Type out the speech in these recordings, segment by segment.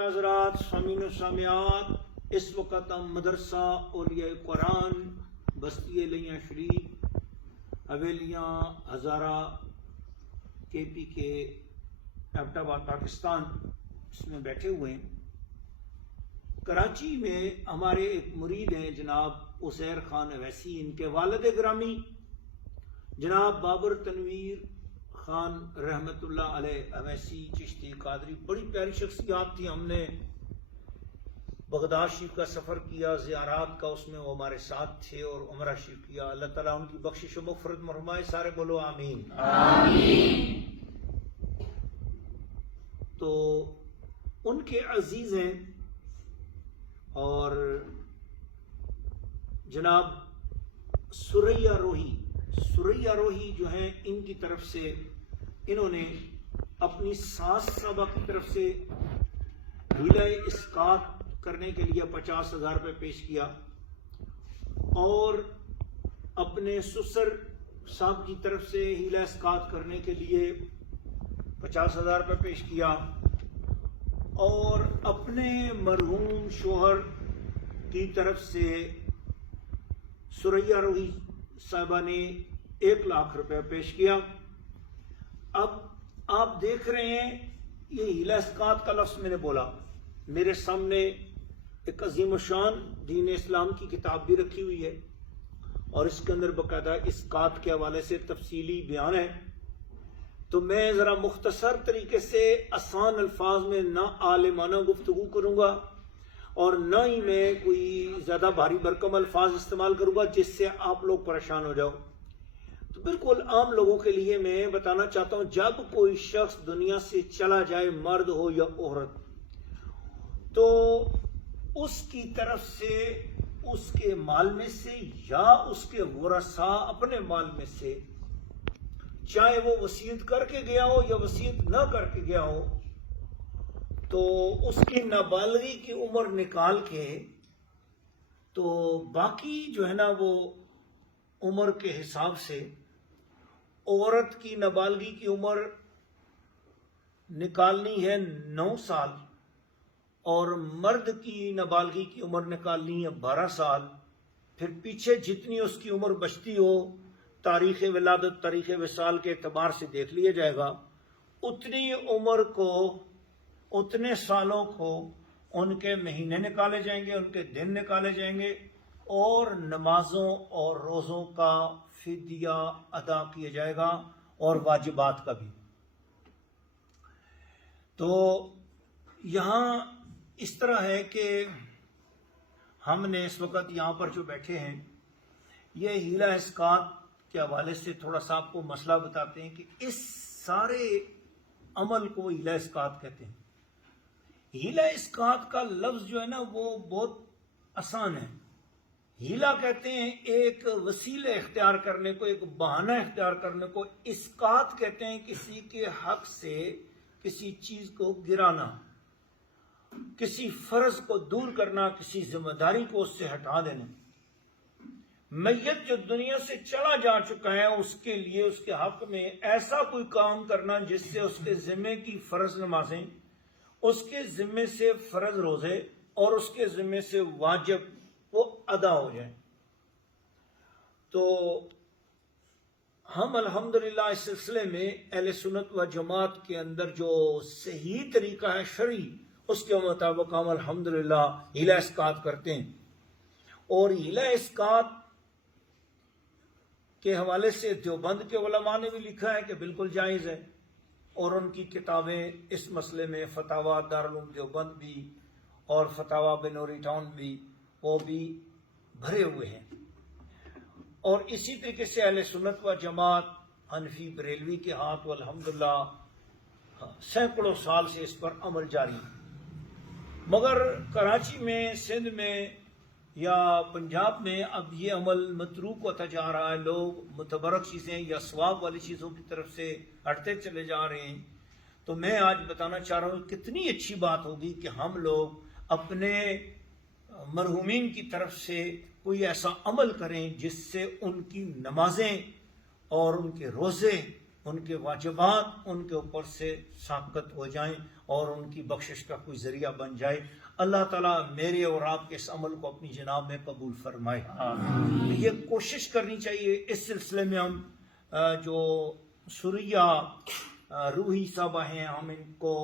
حضرات سامعین و سامعات، اس وقت ہم مدرسہ اولیاء قرآن بستی لیاں شریف حویلیاں ہزارہ کے پی کے ایبٹ آباد پاکستان اس میں بیٹھے ہوئے ہیں۔ کراچی میں ہمارے ایک مرید ہیں جناب عزیر خان اویسی، ان کے والد گرامی جناب بابر تنویر خان رحمت اللہ علیہ اویسی چشتی قادری، بڑی پیاری شخصیات تھی۔ ہم نے بغداد شریف کا سفر کیا، زیارات کا، اس میں وہ ہمارے ساتھ تھے اور عمرہ شریف کیا۔ اللہ تعالیٰ ان کی بخشش و مغفرت فرمائے، سارے بولو آمین آمین۔ تو ان کے عزیز ہیں اور جناب سریا روحی جو ہیں، ان کی طرف سے انہوں نے اپنی ساس صاحبہ کی طرف سے ہیلہ اسقاط کرنے کے لیے 50,000 روپے پیش کیا، اور اپنے سسر صاحب کی طرف سے ہیلہ اسقاط کرنے کے لیے 50,000 روپے پیش کیا، اور اپنے مرحوم شوہر کی طرف سے سریا روحی صاحبہ نے 1 لاکھ روپے پیش کیا۔ اب آپ دیکھ رہے ہیں یہ ہیلہ اسقاط کا لفظ میں نے بولا، میرے سامنے ایک عظیم الشان دین اسلام کی کتاب بھی رکھی ہوئی ہے اور اس کے اندر باقاعدہ اسقاط کے حوالے سے تفصیلی بیان ہے۔ تو میں ذرا مختصر طریقے سے آسان الفاظ میں نہ عالمانہ گفتگو کروں گا اور نہ ہی میں کوئی زیادہ بھاری بھرکم الفاظ استعمال کروں گا جس سے آپ لوگ پریشان ہو جاؤ۔ تو بالکل عام لوگوں کے لیے میں بتانا چاہتا ہوں، جب کوئی شخص دنیا سے چلا جائے، مرد ہو یا عورت، تو اس کی طرف سے اس کے مال میں سے یا اس کے ورثاء اپنے مال میں سے، چاہے وہ وصیت کر کے گیا ہو یا وصیت نہ کر کے گیا ہو، تو اس کی نابالغی کی عمر نکال کے تو باقی جو ہے نا وہ عمر کے حساب سے عورت کی نابالغی کی عمر نکالنی ہے 9 سال اور مرد کی نابالغی کی عمر نکالنی ہے 12 سال۔ پھر پیچھے جتنی اس کی عمر بچتی ہو تاریخ ولادت تاریخ وصال کے اعتبار سے دیکھ لیا جائے گا، اتنی عمر کو، اتنے سالوں کو ان کے مہینے نکالے جائیں گے، ان کے دن نکالے جائیں گے اور نمازوں اور روزوں کا فدیہ ادا کیا جائے گا اور واجبات کا بھی۔ تو یہاں اس طرح ہے کہ ہم نے اس وقت یہاں پر جو بیٹھے ہیں، یہ ہیلہ اسقاط کے حوالے سے تھوڑا سا آپ کو مسئلہ بتاتے ہیں کہ اس سارے عمل کو ہیلہ اسقاط کہتے ہیں۔ ہیلہ اسقاط کا لفظ جو ہے نا وہ بہت آسان ہے۔ ہیلہ کہتے ہیں ایک وسیلہ اختیار کرنے کو، ایک بہانہ اختیار کرنے کو۔ اسقاط کہتے ہیں کسی کے حق سے کسی چیز کو گرانا، کسی فرض کو دور کرنا، کسی ذمہ داری کو اس سے ہٹا دینا۔ میت جو دنیا سے چلا جا چکا ہے اس کے لیے اس کے حق میں ایسا کوئی کام کرنا جس سے اس کے ذمے کی فرض نمازیں، اس کے ذمے سے فرض روزے اور اس کے ذمے سے واجب وہ ادا ہو جائیں۔ تو ہم الحمدللہ اس سلسلے میں اہل سنت و جماعت کے اندر جو صحیح طریقہ ہے شرعی، اس کے مطابق ہم الحمدللہ ہیلہ اسقاط کرتے ہیں۔ اور ہیلہ اسقاط کے حوالے سے دیوبند کے علماء نے بھی لکھا ہے کہ بالکل جائز ہے، اور ان کی کتابیں اس مسئلے میں فتاوی دارالعلوم دیوبند بھی اور فتاوی بنوری ٹاؤن بھی، وہ بھی بھرے ہوئے ہیں۔ اور اسی طریقے سے اہل سنت و جماعت حنفی بریلوی کے ہاتھ الحمدللہ سینکڑوں سال سے اس پر عمل جاری ہے، مگر کراچی میں، سندھ میں یا پنجاب میں اب یہ عمل متروک ہوتا جا رہا ہے۔ لوگ متبرک چیزیں یا ثواب والی چیزوں کی طرف سے ہٹتے چلے جا رہے ہیں۔ تو میں آج بتانا چاہ رہا ہوں کتنی اچھی بات ہوگی کہ ہم لوگ اپنے مرحومین کی طرف سے کوئی ایسا عمل کریں جس سے ان کی نمازیں اور ان کے روزے ان کے واجبات ان کے اوپر سے ساقط ہو جائیں اور ان کی بخشش کا کوئی ذریعہ بن جائے. اللہ تعالیٰ میرے اور آپ کے اس عمل کو اپنی جناب میں قبول فرمائے. یہ کوشش کرنی چاہیے اس سلسلے میں ہم جو سوریہ روحی صاحبہ ہیں ہم ان کو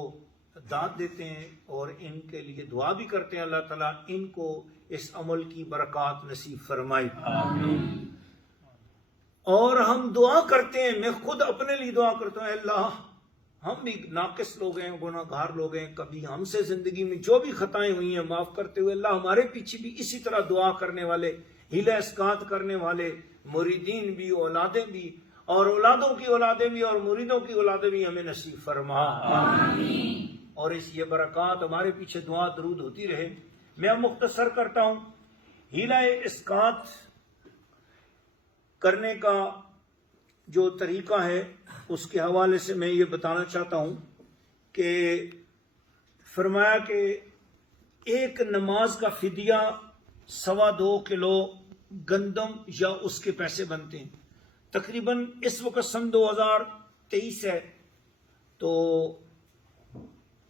داد دیتے ہیں اور ان کے لیے دعا بھی کرتے ہیں. اللہ تعالیٰ ان کو اس عمل کی برکات نصیب فرمائے. اور ہم دعا کرتے ہیں, میں خود اپنے لیے دعا کرتا ہوں, اللہ ہم بھی ناقص لوگ ہیں, گناہ گار لوگ ہیں, کبھی ہم سے زندگی میں جو بھی خطائیں ہوئی ہیں معاف کرتے ہوئے اللہ ہمارے پیچھے بھی اسی طرح دعا کرنے والے, ہیلہ اسقاط کرنے والے مریدین بھی, اولادیں بھی, اور اولادوں کی اولادیں بھی, اور مریدوں کی اولادیں بھی ہمیں نصیب فرما. اور اس یہ برکات ہمارے پیچھے دعا درود ہوتی رہے. میں اب مختصر کرتا ہوں. ہیلہ اسقاط کرنے کا جو طریقہ ہے اس کے حوالے سے میں یہ بتانا چاہتا ہوں کہ فرمایا کہ ایک نماز کا فدیہ 2.25 کلو گندم یا اس کے پیسے بنتے ہیں. تقریباً اس وقت سن 2023 ہے, تو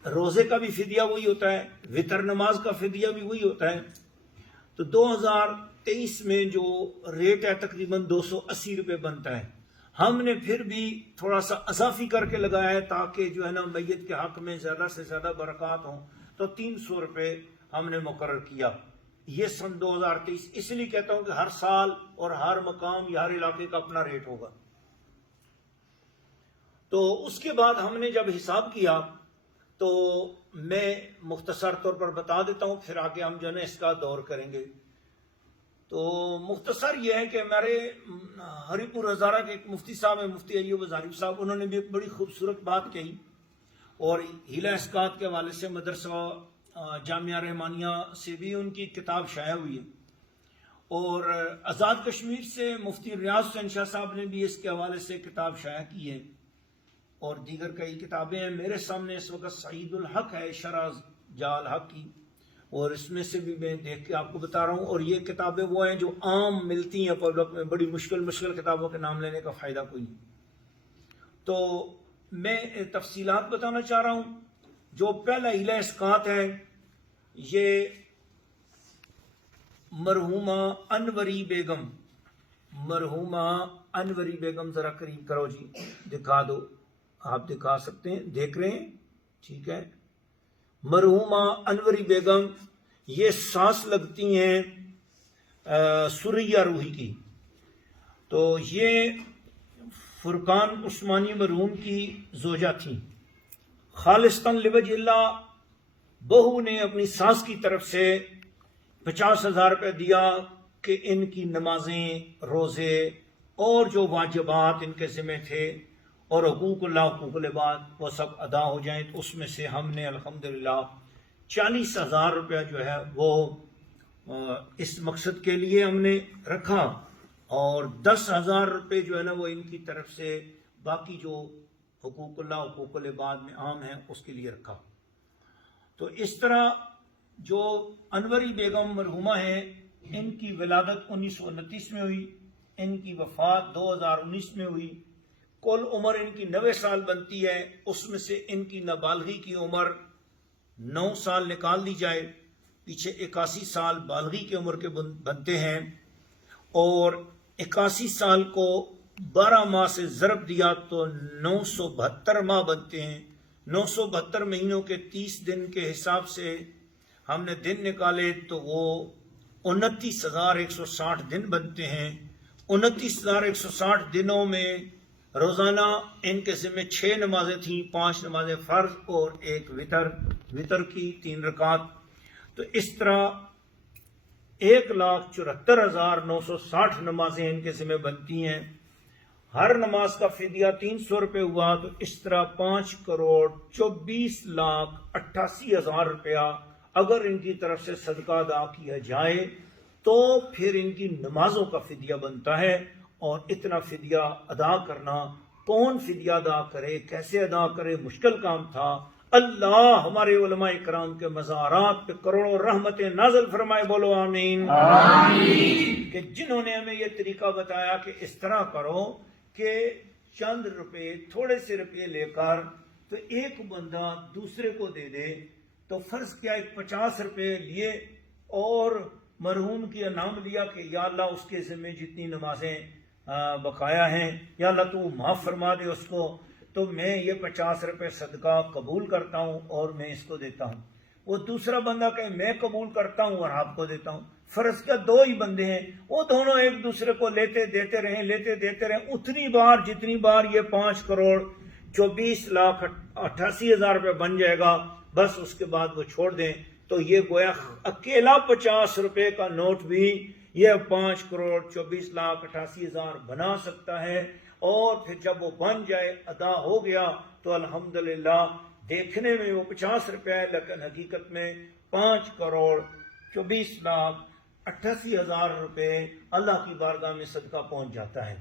روزے کا بھی فدیہ وہی ہوتا ہے, وطر نماز کا فدیہ بھی وہی ہوتا ہے. تو 2023 میں جو ریٹ ہے تقریباً 280 روپے بنتا ہے. ہم نے پھر بھی تھوڑا سا اضافی کر کے لگایا ہے تاکہ جو ہے نا میت کے حق میں زیادہ سے زیادہ برکات ہوں, تو 300 روپے ہم نے مقرر کیا. یہ سن 2023 اس لیے کہتا ہوں کہ ہر سال اور ہر مقام یا ہر علاقے کا اپنا ریٹ ہوگا. تو اس کے بعد ہم نے جب حساب کیا تو میں مختصر طور پر بتا دیتا ہوں, پھر آگے ہم جو ہے نا اس کا دور کریں گے. تو مختصر یہ ہے کہ ہمارے ہری پور ہزارہ کے ایک مفتی صاحب ہیں, مفتی ایوب ہزاری صاحب, انہوں نے بھی ایک بڑی خوبصورت بات کہی, اور ہیلہ اسقاط کے حوالے سے مدرسہ جامعہ رحمانیہ سے بھی ان کی کتاب شائع ہوئی ہے, اور آزاد کشمیر سے مفتی ریاض حسین شاہ صاحب نے بھی اس کے حوالے سے کتاب شائع کی ہے, اور دیگر کئی کتابیں ہیں. میرے سامنے اس وقت سعید الحق ہے, شرح جال حق کی, اور اس میں سے بھی میں دیکھ کے آپ کو بتا رہا ہوں. اور یہ کتابیں وہ ہیں جو عام ملتی ہیں پبلک میں, بڑی مشکل کتابوں کے نام لینے کا فائدہ کوئی نہیں. تو میں تفصیلات بتانا چاہ رہا ہوں. جو پہلا ہیلہ اسقاط ہے یہ مرحومہ انوری بیگم, ذرا قریب کرو جی, دکھا دو, آپ دکھا سکتے ہیں, دیکھ رہے ہیں, ٹھیک ہے. مرحومہ انوری بیگم یہ سانس لگتی ہیں سوریہ روحی کی. تو یہ فرقان عثمانی مرحوم کی زوجہ تھیں. خالصتاً لوجہ اللہ بہو نے اپنی ساس کی طرف سے 50,000 روپے دیا کہ ان کی نمازیں, روزے اور جو واجبات ان کے ذمہ تھے اور حقوق اللہ, حقوق العباد, وہ سب ادا ہو جائیں. تو اس میں سے ہم نے الحمدللہ 40,000 روپیہ جو ہے وہ اس مقصد کے لیے ہم نے رکھا, اور 10,000 روپے جو ہے نا وہ ان کی طرف سے باقی جو حقوق اللہ, حقوق العباد میں عام ہیں اس کے لیے رکھا. تو اس طرح جو انوری بیگم مرحومہ ہیں, ان کی ولادت 1929 میں ہوئی, ان کی وفات 2019 میں ہوئی. کل عمر ان کی 90 سال بنتی ہے. اس میں سے ان کی نابالغی کی عمر 9 سال نکال دی جائے, پیچھے 81 سال بالغی کی عمر کے بنتے ہیں, اور 81 سال کو 12 ماہ سے ضرب دیا تو 972 ماہ بنتے ہیں. 972 مہینوں کے 30 دن کے حساب سے ہم نے دن نکالے تو وہ 29,160 دن بنتے ہیں. 29,160 دنوں میں روزانہ ان کے ذمہ 6 نمازیں تھیں, 5 نمازیں فرض اور 1 وطر کی 3 رکعت. تو اس طرح 1,74,960 نمازیں ان کے ذمہ بنتی ہیں. ہر نماز کا فدیہ 300 روپے ہوا, تو اس طرح 5,24,88,000 روپیہ اگر ان کی طرف سے صدقہ ادا کیا جائے تو پھر ان کی نمازوں کا فدیہ بنتا ہے. اور اتنا فدیہ ادا کرنا, کون فدیہ ادا کرے, کیسے ادا کرے, مشکل کام تھا. اللہ ہمارے علماء کرام کے مزارات پہ کروڑوں رحمتیں نازل فرمائے, بولو آمین. کہ جنہوں نے ہمیں یہ طریقہ بتایا کہ اس طرح کرو کہ چند روپے, تھوڑے سے روپے لے کر تو ایک بندہ دوسرے کو دے دے تو فرض کیا 50 روپے لیے اور مرحوم کی نام لیا کہ یا اللہ اس کے ذمہ جتنی نمازیں بقایا ہیں یا اللہ تو معاف فرما دے اس کو، تو میں یہ 50 روپے صدقہ قبول کرتا ہوں اور میں اس کو دیتا ہوں۔ وہ دوسرا بندہ کہ میں قبول کرتا ہوں اور آپ کو دیتا ہوں۔ فرض کیا 2 ہی بندے ہیں، وہ دونوں ایک دوسرے کو لیتے دیتے رہیں اتنی بار جتنی بار یہ 5,24,88,000 روپے بن جائے گا، بس اس کے بعد وہ چھوڑ دیں تو یہ گویا اکیلا 50 روپے کا نوٹ بھی یہ 5,24,88,000 بنا سکتا ہے۔ اور پھر جب وہ بن جائے ادا ہو گیا تو الحمدللہ دیکھنے میں وہ 50 روپے ہے لیکن حقیقت میں 5,24,88,000 روپے اللہ کی بارگاہ میں صدقہ پہنچ جاتا ہے۔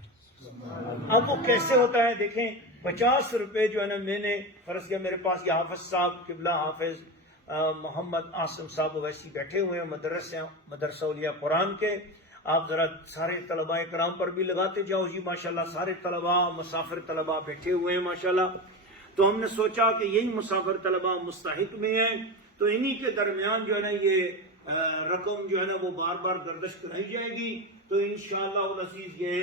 اب وہ کیسے ہوتا ہے دیکھیں، 50 روپے جو ہے نا میں نے فرض کیا میرے پاس یہ حافظ صاحب قبلہ حافظ محمد عاصم صاحب ویسی بیٹھے ہوئے ہیں مدرسہ اولیاء قرآن کے، آپ ذرا سارے طلباء کرام پر بھی لگاتے جاؤ جی ماشاءاللہ، سارے طلباء مسافر طلباء بیٹھے ہوئے ہیں ماشاءاللہ۔ تو ہم نے سوچا کہ یہی مسافر طلباء مستحق میں ہیں تو انہی کے درمیان جو ہے نا یہ رقم جو ہے نا وہ بار بار گردش کرائی جائے گی، تو انشاءاللہ العزیز یہ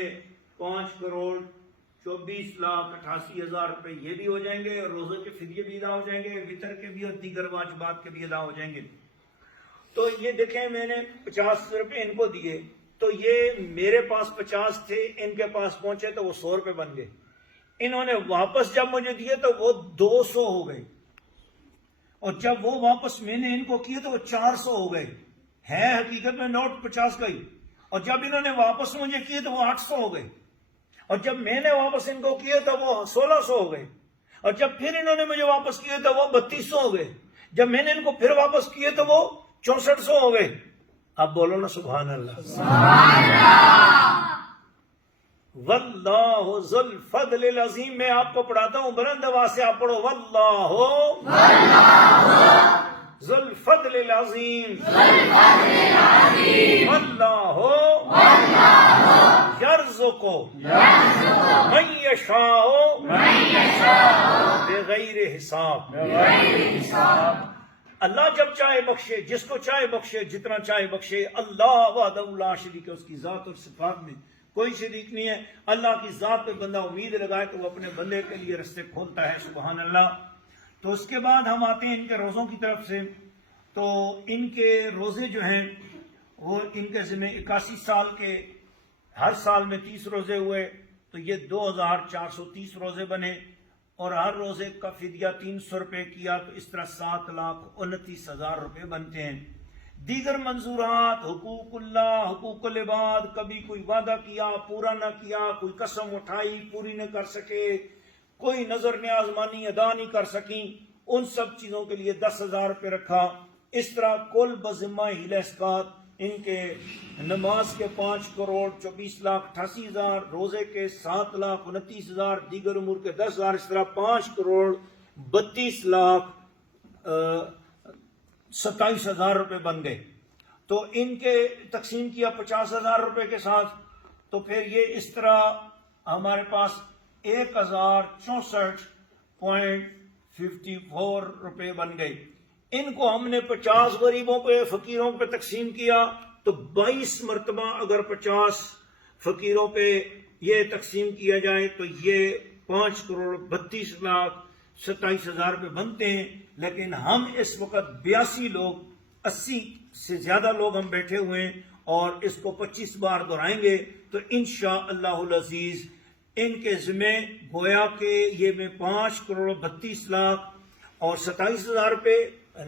5,24,88,000 روپے یہ بھی ہو جائیں گے اور روزے کے فدیے بھی ادا ہو جائیں گے، وطر کے بھی اور دیگر واجبات کے بھی ادا ہو جائیں گے۔ تو یہ دیکھیں میں نے 50 روپے ان کو دیے تو یہ میرے پاس 50 تھے، ان کے پاس پہنچے تو وہ 100 روپے بن گئے۔ انہوں نے واپس جب مجھے دیے تو وہ 200 ہو گئے، اور جب وہ واپس میں نے ان کو کیے تو وہ 400 ہو گئے، ہے حقیقت میں نوٹ 50 کا ہی۔ اور جب انہوں نے واپس مجھے کیے تو وہ 800 ہو گئے، اور جب میں نے واپس ان کو کیے تو وہ 1600 ہو گئے، اور جب پھر انہوں نے مجھے واپس کیے تو وہ 3200 ہو گئے، جب میں نے ان کو پھر واپس کیے تو وہ 6400 ہو گئے۔ اب بولو نا سبحان اللہ۔ واللہ ذو الفضل العظیم، میں آپ کو پڑھاتا ہوں بلند آواز سے، آپ پڑھو واللہ ذو الفضل العظیم، واللہ یرزق من یشاء بغیر حساب۔ اللہ جب چاہے بخشے، جس کو چاہے بخشے، جتنا چاہے بخشے۔ اللہ وحدہ لا شریک ہے، اس کی ذات اور صفات میں کوئی شریک نہیں ہے۔ اللہ کی ذات پہ بندہ امید لگائے تو وہ اپنے بندے کے لیے رستے کھولتا ہے، سبحان اللہ۔ تو اس کے بعد ہم آتے ہیں ان کے روزوں کی طرف سے۔ تو ان کے روزے جو ہیں وہ ان کے ذمہ 81 سال کے، ہر سال میں 30 روزے ہوئے تو یہ 2430 روزے بنے، اور ہر روزے کا فدیہ 300 روپے کیا تو اس طرح 7,29,000 روپے بنتے ہیں۔ دیگر منظورات، حقوق اللہ، حقوق العباد، کبھی کوئی وعدہ کیا پورا نہ کیا، کوئی قسم اٹھائی پوری نہ کر سکے، کوئی نظر نیاز مانی ادا نہیں کر سکیں، ان سب چیزوں کے لیے 10,000 روپے رکھا۔ اس طرح کل بذمہ ہیلہ اسقاط ان کے نماز کے 5,24,88,000، روزے کے 7,29,000، دیگر امور کے 10,000، اس طرح 5,32,27,000 روپے بن گئے۔ تو ان کے تقسیم کیا 50,000 روپے کے ساتھ، تو پھر یہ اس طرح ہمارے پاس 1,064.54 روپے بن گئے۔ ان کو ہم نے 50 غریبوں پہ فقیروں پہ تقسیم کیا تو 22 مرتبہ اگر 50 فقیروں پہ یہ تقسیم کیا جائے تو یہ 5,32,27,000 روپے بنتے ہیں۔ لیکن ہم اس وقت 82 لوگ، 80 سے زیادہ لوگ ہم بیٹھے ہوئے ہیں اور اس کو 25 بار دہرائیں گے تو انشاءاللہ العزیز ان کے ذمہ گویا کہ یہ میں 5,32,27,000 روپے،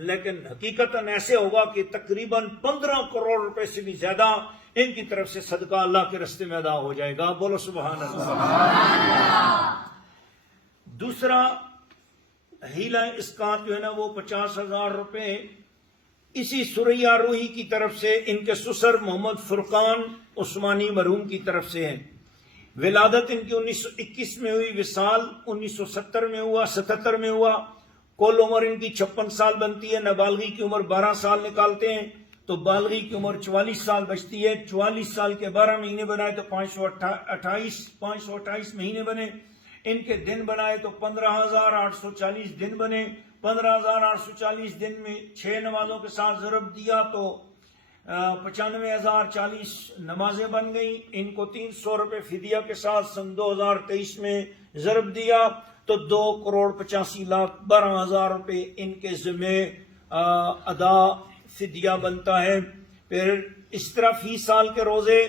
لیکن حقیقتاً ایسے ہوگا کہ تقریباً 15 کروڑ روپے سے بھی زیادہ ان کی طرف سے صدقہ اللہ کے راستے میں ادا ہو جائے گا۔ بولو سبحان اللہ۔ دوسرا ہیلہ اسقاط جو ہے نا وہ 50,000 روپے اسی سریہ روحی کی طرف سے ان کے سسر محمد فرقان عثمانی مرحوم کی طرف سے ہے۔ ولادت ان کی 1921 میں ہوئی، وصال 1970 میں ہوا، 77 میں ہوا۔ کل عمر ان کی 56 سال بنتی ہے، نابالغی کی عمر 12 سال نکالتے ہیں تو بالغی کی عمر 44 سال بچتی ہے۔ 44 سال کے 12 مہینے بنائے تو 528 مہینے بنے۔ ان کے دن بنائے تو 15,840 دن بنے. 15,840 دن میں 6 نمازوں کے ساتھ ضرب دیا تو 95,040 نمازیں بن گئیں. ان کو 300 روپے فدیہ کے ساتھ سن 2023 میں ضرب دیا تو 2,85,12,000 روپے ان کے ذمہ ادا فدیہ بنتا ہے. پھر اس طرح فی سال کے روزے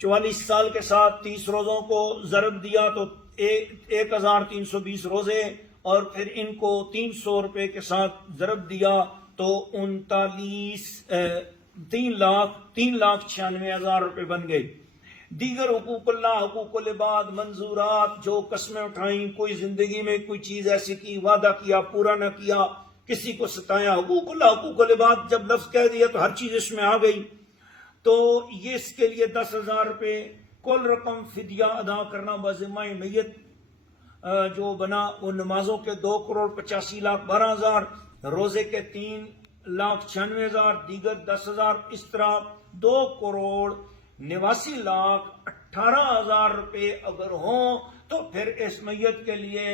44 سال کے ساتھ 30 روزوں کو ضرب دیا تو 1,320 روزے اور پھر ان کو 300 روپے کے ساتھ ضرب دیا تو 3,96,000 روپے بن گئے. دیگر حقوق اللہ، حقوق العباد، منظورات، جو قسمیں اٹھائیں، کوئی زندگی میں کوئی چیز ایسی کی، وعدہ کیا پورا نہ کیا، کسی کو ستایا، حقوق اللہ، حقوق العباد جب لفظ کہہ دیا تو ہر چیز اس میں آ گئی. تو یہ اس کے لیے 10,000 روپے کل رقم فدیہ ادا کرنا بذمہ میت جو بنا وہ نمازوں کے 2,85,12,000، روزے کے 3,96,000، دیگر 10,000. اس طرح 2,89,18,000 روپے اگر ہوں تو پھر اس میت کے لیے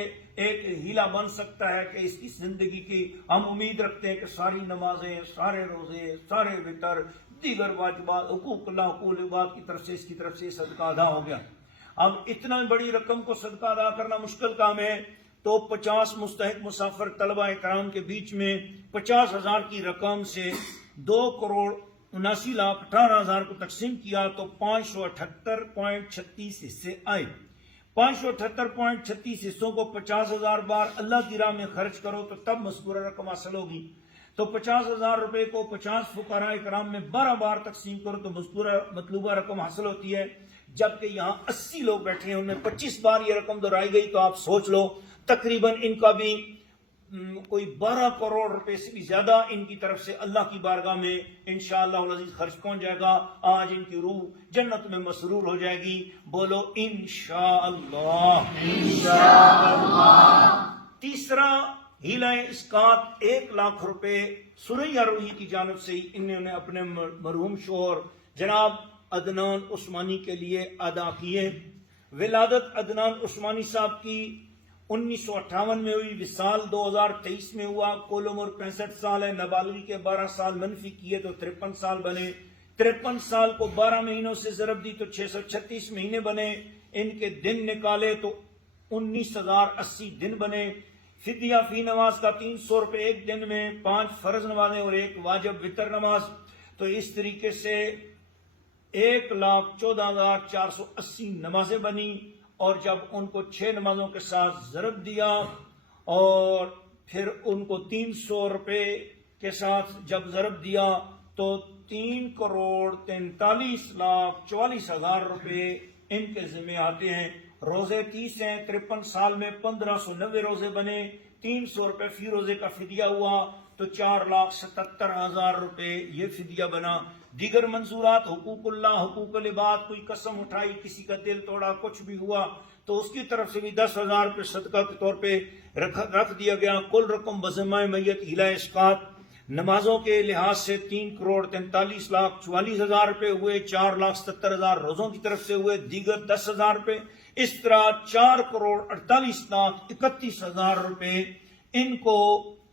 ایک ہیلا بن سکتا ہے کہ اس کی زندگی کی ہم امید رکھتے ہیں کہ ساری نمازیں، سارے روزے، سارے وطر، دیگر واجبات، حقوق اللہ، حقوق العباد کی طرف سے اس کی طرف سے صدقہ ادا ہو گیا. اب اتنا بڑی رقم کو صدقہ ادا کرنا مشکل کام ہے تو 50 مستحق مسافر طلبہ کرام کے بیچ میں 50,000 کی رقم سے 2,79,18,000 کو تقسیم کیا تو 578.36 حصے آئے. 578.36 حصوں کو 50,000 بار اللہ کی راہ میں خرچ کرو تو تب مذکورہ رقم حاصل ہوگی. تو 50,000 روپے کو 50 فقراء کرام میں 12 بار تقسیم کرو تو مذکورہ مطلوبہ رقم حاصل ہوتی ہے. جبکہ یہاں 80 لوگ بیٹھے ہیں، ان میں 25 بار یہ رقم دہرائی گئی تو آپ سوچ لو تقریباً ان کا بھی کوئی 12 کروڑ روپے سے بھی زیادہ ان کی طرف سے اللہ کی بارگاہ میں انشاءاللہ العزیز خرچ پہنچ جائے گا. آج ان کی روح جنت میں مسرور ہو جائے گی. بولو انشاءاللہ. تیسرا ہیلہ اسقاط 1,00,000 روپے سریہ روحی کی جانب سے انہوں نے اپنے مرحوم شوہر جناب عدنان عثمانی کے لیے ادا کیے. ولادت عدنان عثمانی صاحب کی 1958 میں ہوئی، وصال 2023 میں ہوا. کل عمر 65 سال ہے. نابالغی کے 12 سال منفی کیے تو 53 سال بنے. 53 سال کو 12 مہینوں سے ضرب دی تو 636 مہینے بنے. ان کے دن نکالے تو 19,080 دن بنے. فدیہ فی نماز کا 300 روپے ایک دن میں، 5 فرض نمازیں اور 1 واجب وتر نماز. تو اس طریقے سے 1,14,480 نمازیں بنی. اور جب ان کو 6 نمازوں کے ساتھ ضرب دیا اور پھر ان کو 300 روپے کے ساتھ جب ضرب دیا تو 3,43,44,000 روپے ان کے ذمہ آتے ہیں. روزے 30 ہیں، 53 سال میں 1,590 روزے بنے. 300 روپے فی روزے کا فدیہ ہوا تو 4,77,000 روپے یہ فدیہ بنا. دیگر منظورات، حقوق اللہ، حقوق العباد، کوئی قسم اٹھائی، کسی کا دل توڑا، کچھ بھی ہوا تو اس کی طرف سے بھی 10,000 روپے صدقہ کے طور پہ رکھ دیا گیا. کل رقم بذمہ میت ہیلہ اسقاط نمازوں کے لحاظ سے 3,43,44,000 روپے ہوئے. 4,77,000 روزوں کی طرف سے ہوئے. دیگر 10,000 روپے. اس طرح 4,48,31,000 روپے ان کو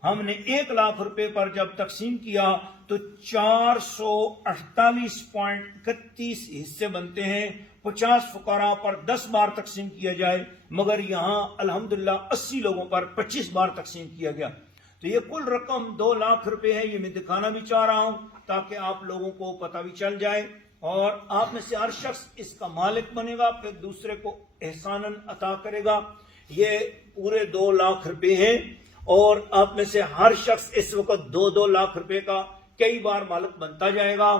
ہم نے 1,00,000 روپے پر جب تقسیم کیا تو 448.31 حصے بنتے ہیں. 50 فقراء پر 10 بار تقسیم کیا جائے مگر یہاں الحمدللہ 80 لوگوں پر 25 بار تقسیم کیا گیا. تو یہ کل رقم 2,00,000 روپے ہے. یہ میں دکھانا بھی چاہ رہا ہوں تاکہ آپ لوگوں کو پتہ بھی چل جائے اور آپ میں سے ہر شخص اس کا مالک بنے گا، پھر دوسرے کو احساناً عطا کرے گا. یہ پورے 2,00,000 روپے ہیں اور آپ میں سے ہر شخص اس وقت 2-2 لاکھ روپے کا کئی بار مالک بنتا جائے گا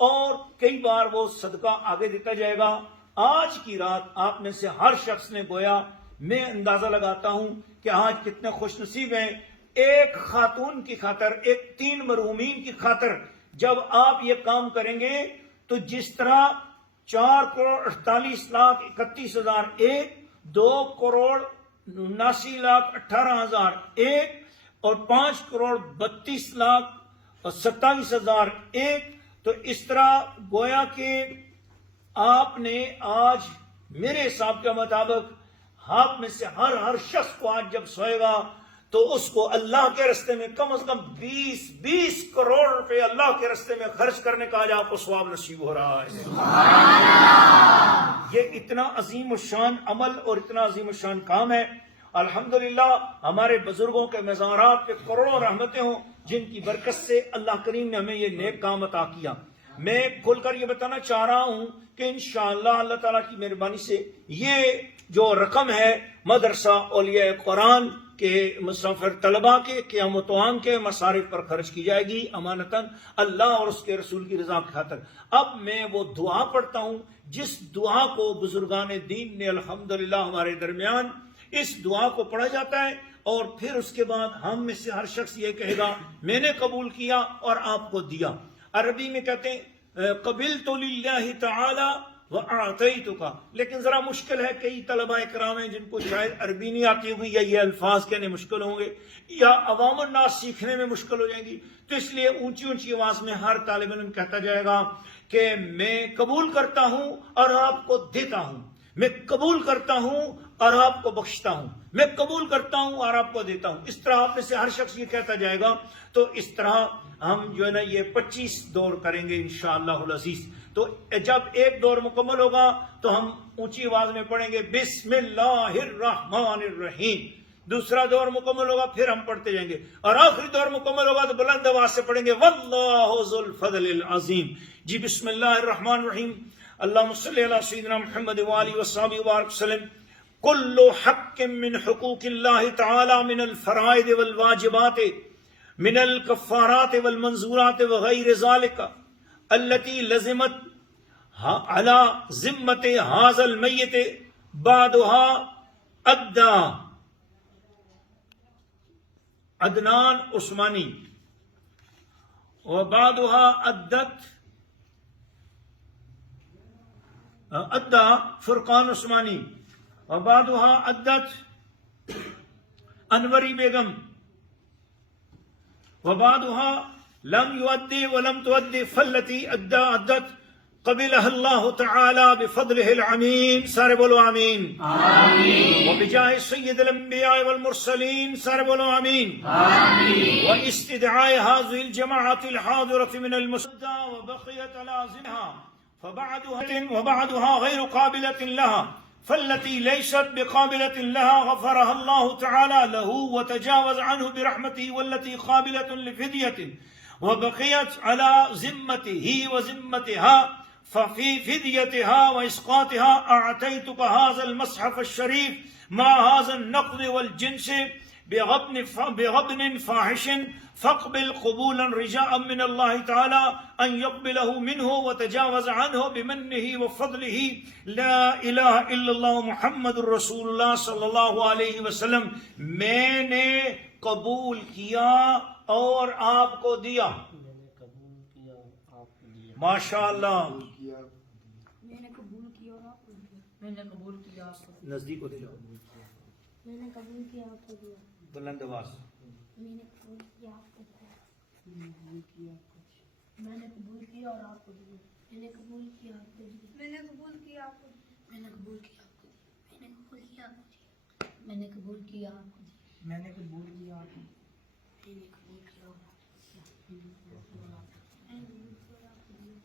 اور کئی بار وہ صدقہ آگے دیتا جائے گا. آج کی رات آپ میں سے ہر شخص نے گویا میں اندازہ لگاتا ہوں کہ آج کتنے خوش نصیب ہیں. ایک خاتون کی خاطر، 3 مرحومین کی خاطر جب آپ یہ کام کریں گے تو جس طرح 4,48,31,000 ایک، 2,79,18,000 ایک اور 5,32,27,000 ایک. تو اس طرح گویا کہ آپ نے آج میرے حساب کے مطابق آپ میں سے ہر شخص کو آج جب سوئے گا تو اس کو اللہ کے راستے میں کم از کم 20 کروڑ روپے اللہ کے راستے میں خرچ کرنے کا آج آپ کو ثواب نصیب ہو رہا ہے. یہ اتنا عظیم الشان عمل اور اتنا عظیم الشان کام ہے. الحمدللہ ہمارے بزرگوں کے مزارات پہ کروڑوں رحمتیں ہوں جن کی برکت سے اللہ کریم نے ہمیں یہ نیک کام عطا کیا. میں کھل کر یہ بتانا چاہ رہا ہوں کہ انشاءاللہ اللہ تعالیٰ کی مہربانی سے یہ جو رقم ہے مدرسہ اولیاء قرآن کے مسافر طلباء کے قیام و توام کے مصارف پر خرچ کی جائے گی امانتاً اللہ اور اس کے رسول کی رضا کی خاطر. اب میں وہ دعا پڑھتا ہوں جس دعا کو بزرگان دین نے الحمدللہ ہمارے درمیان اس دعا کو پڑھا جاتا ہے اور پھر اس کے بعد ہم میں سے ہر شخص یہ کہے گا میں نے قبول کیا اور آپ کو دیا. عربی میں کہتے ہیں قبلت للہ تعالی وَأَعْطَيْتُكَ. لیکن ذرا مشکل ہے، کئی طلباء کرام ہیں جن کو شاید عربی نہیں آتی ہوگی یا یہ الفاظ کہنے مشکل ہوں گے یا عوام الناس سیکھنے میں مشکل ہو جائیں گی، تو اس لیے اونچی آواز میں ہر طالب علم کہتا جائے گا کہ میں قبول کرتا ہوں اور آپ کو دیتا ہوں، میں قبول کرتا ہوں اور آپ کو بخشتا ہوں، میں قبول کرتا ہوں اور آپ کو دیتا ہوں. اس طرح آپ میں سے ہر شخص یہ کہتا جائے گا. تو اس طرح ہم جو ہے نا یہ 25 دور کریں گے انشاءاللہ العزیز. تو جب ایک دور مکمل ہوگا تو ہم اونچی آواز میں پڑھیں گے بسم اللہ الرحمن الرحیم. دوسرا دور مکمل ہوگا پھر ہم پڑھتے جائیں گے اور آخری دور مکمل ہوگا تو بلند آواز سے پڑھیں گے واللہ ذو الفضل العظیم. جی بسم اللہ الرحمن الرحیم. اللہم صلی علی سیدنا محمد وآلہ وصحبہ وبارک وسلم. کل حق من حقوق اللہ تعالی من الفرائض والواجبات من الکفارات والمنظورات وغیر ذالک التي لزمت على ذمت هذا المیت بعدها ادا عدنان عثمانی وبعدها ادا فرقان عثمانی وبعدها عدت انوری بیگم وبعدها لم يؤدي ولم تؤدي فالتي عدت قبلها الله تعالى بفضله العميم. سارے بولو آمین. آمین. وبجاه سید الانبیاء والمرسلین. سارے بولو آمین. آمین. واستدعاء هذه الجماعة الحاضرة من المسدى وبقيت لازمها وبعدها غير قابلة لها فالتي ليست بقابلة لها غفرها الله تعالى له وتجاوز عنه برحمته والتي قابلة لفدية وبقيت على ذمته وذمتها ففي فديتها وإسقاطها أعطيتك هذا المصحف الشريف مع هذا النقد والجنس بغبن فاحش فاقبل قبولا رجاء من الله تعالى أن يقبله منه وتجاوز عنه بمنه وفضله. لا إله إلا الله محمد رسول الله صلی اللہ علیہ وسلم. میں نے قبول کیا اور آپ کو دیا. ماشاء اللہ. میں نے قبول کیا اور آپ کو دیا. میں نے قبول کیا آپ کو دیا. نزدیک کو دے جاؤ. میں نے قبول کیا آپ کو دیا. بلند آواز. میں نے قبول کیا آپ کو دیا. میں نے قبول کیا اور آپ کو دیا. میں نے قبول کیا آپ کو دیا. میں نے قبول کیا آپ کو دیا. میں نے قبول کیا آپ کو دیا. میں نے قبول کیا آپ کو دیا. میں نے قبول کیا آپ کو دیا. میں نے قبول کیا آپ کو دیا. میں نے قبول کیا اور آپ کو دیا.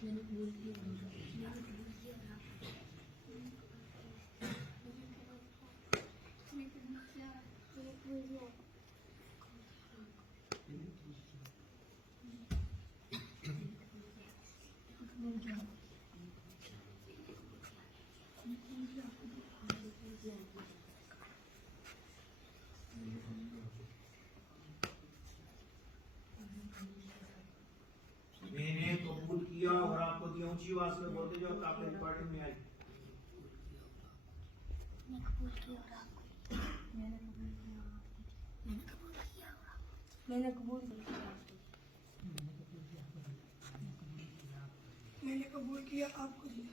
میں نے قبول کیا اور آپ کو دیا. میں نے قبول کیا اور آپ کو دیا. میں نے قبول کیا اور آپ کو دیا. میں نے قبول کیا اور آپ کو دیا. اونچی آواز میں بولتے جاؤ تاکہ ریکارڈنگ میں آئے. میں نے قبول کیا اور آپ کو دیا. میں نے قبول کیا اور آپ کو دیا. میں نے قبول کیا اور آپ کو دیا. میں نے قبول کیا اور آپ کو دیا. میں نے قبول کیا آپ کو دیا.